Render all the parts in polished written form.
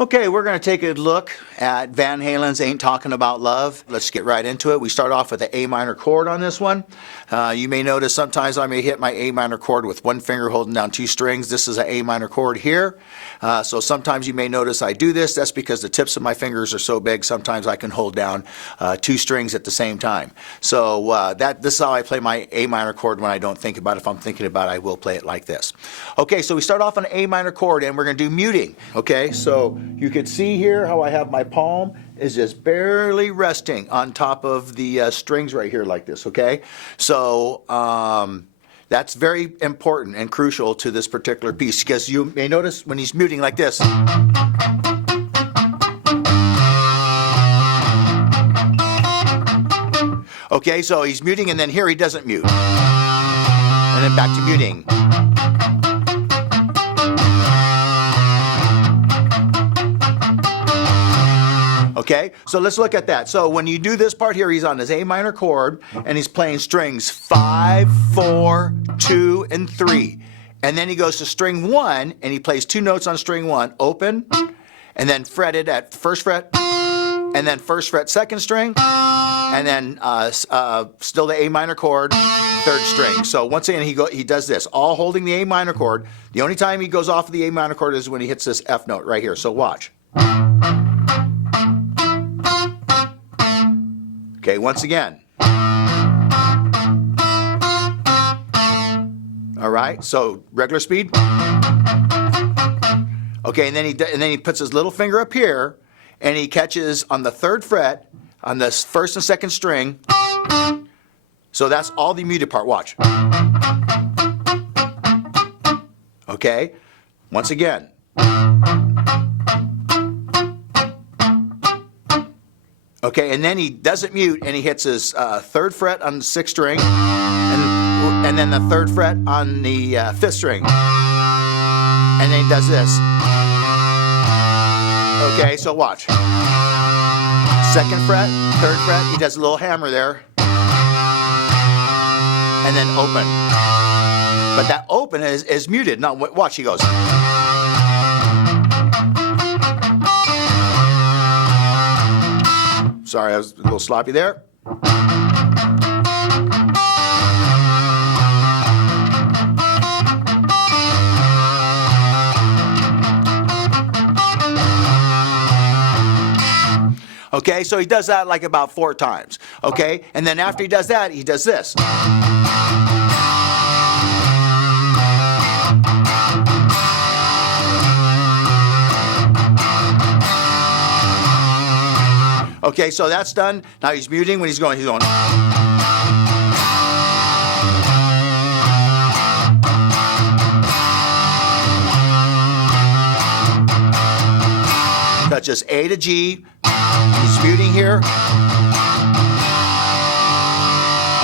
Okay, we're going to take a look at Van Halen's Ain't Talkin About Love. Let's get right into it. We start off with the A minor chord on this one. You may notice sometimes I may hit my A minor chord with one finger holding down two strings. This is an A minor chord here. So sometimes you may notice I do this. That's because the tips of my fingers are so big, sometimes I can hold down two strings at the same time. So this is how I play my A minor chord when I don't think about it. If I'm thinking about it, I will play it like this. Okay, so we start off on an A minor chord and we're going to do muting. Okay, so you can see here how I have my palm is just barely resting on top of the strings right here like this, okay? So that's very important and crucial to this particular piece because you may notice when he's muting like this. Okay, so he's muting and then here he doesn't mute. And then back to muting. Okay, so let's look at that. So when you do this part here, he's on his A minor chord and he's playing strings 5, 4, 2, and 3. And then he goes to string 1 and he plays two notes on string 1, open, and then fretted at first fret, and then first fret second string, and then still the A minor chord, third string. So once again, he does this, all holding the A minor chord. The only time he goes off of the A minor chord is when he hits this F note right here. So watch. Okay, once again. All right, so regular speed. Okay, and then he puts his little finger up here, and he catches on the third fret on the first and second string. So that's all the muted part. Watch. Okay, once again. Okay, and then he doesn't mute, and he hits his third fret on the sixth string, and then the third fret on the fifth string, and then he does this. Okay, so watch. Second fret, third fret, he does a little hammer there, and then open. But that open is muted. Now watch, he goes. Sorry, I was a little sloppy there. Okay, so he does that like about 4 times. Okay, and then after he does that, he does this. Okay, so that's done. Now he's muting. When he's going. That's just A to G. He's muting here.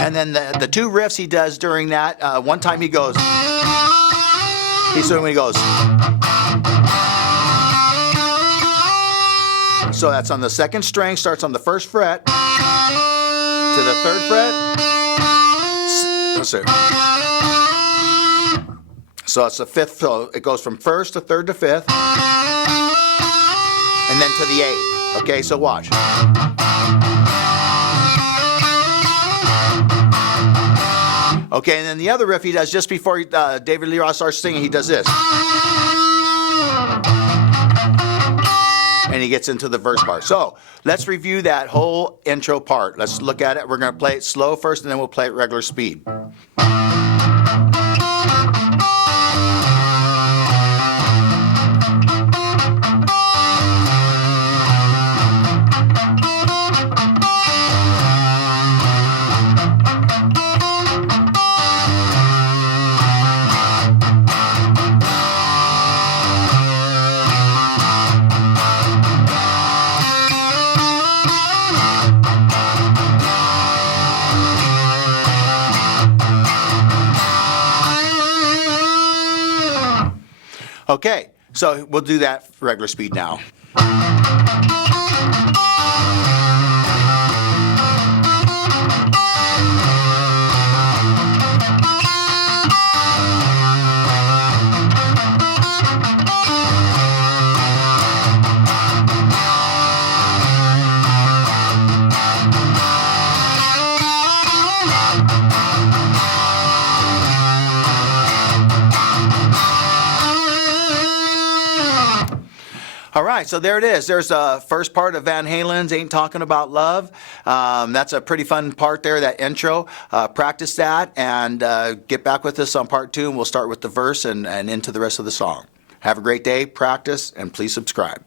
And then the two riffs he does during that, one time he goes. He's doing when he goes. So that's on the second string, starts on the first fret to the third fret. So it's the fifth, so it goes from first to third to fifth, and then to the eighth. Okay, so watch. Okay, and then the other riff he does just before David Lee Roth starts singing, he does this. And he gets into the verse part. So let's review that whole intro part. Let's look at it. We're going to play it slow first, and then we'll play it regular speed. Okay, so we'll do that regular speed now. All right, so there it is. There's the first part of Van Halen's Ain't Talking About Love. That's a pretty fun part there, that intro. Practice that and get back with us on part 2, and we'll start with the verse and into the rest of the song. Have a great day, practice, and please subscribe.